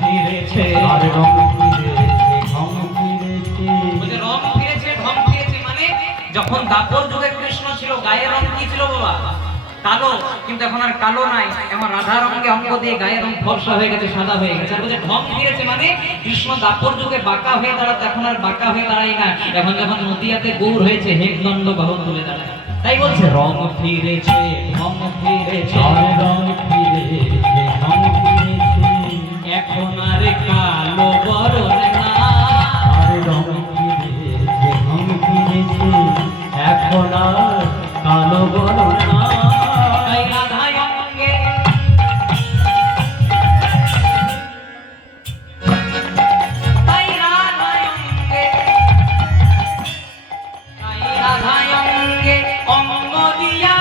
ফিরেছে, আর রং ফিরেছে, ঢং ফিরেছে। রং ফিরেছে ঢং ফিরেছে মানে যখন দাপর যুগে কৃষ্ণ ছিল গায়ের রং কি ছিল বাবা? কালো, কিন্তু এখন আর কালো নাই, এখন রাধা রঙকে অঙ্গ দিয়ে গায়ের রং ফর্সা হয়ে গেছে, সাদা হয়ে গেছে। আর বলছে ঢং ফিরেছে মানে কৃষ্ণ দাপর যুগে বাঁকা হয়ে দাঁড়াতো, এখন আর বাঁকা হয়ে দাঁড়ায় না, এখন যখন নদিয়াতে গৌর হয়েছে হেমদণ্ড বাহন তুলে দাঁড়ায়। তাই বলছে রং ফিরেছে ঢং ফিরেছে, আর রং ফিরেছে, ঢং ফিরেছে। এখন আর কালো বরণ না। আর রং ফিরেছে, ঢং ফিরেছে, এখন আর কালো বরণ না। তাই রাধায় অঙ্গে, তাই রাধায় অঙ্গে, তাই রাধায় অঙ্গে অঙ্গ দিয়া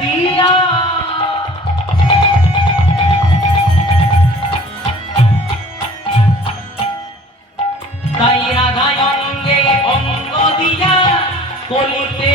দিয়া তাই রাধায় অঙ্গে অঙ্গ দিয়া কলিতে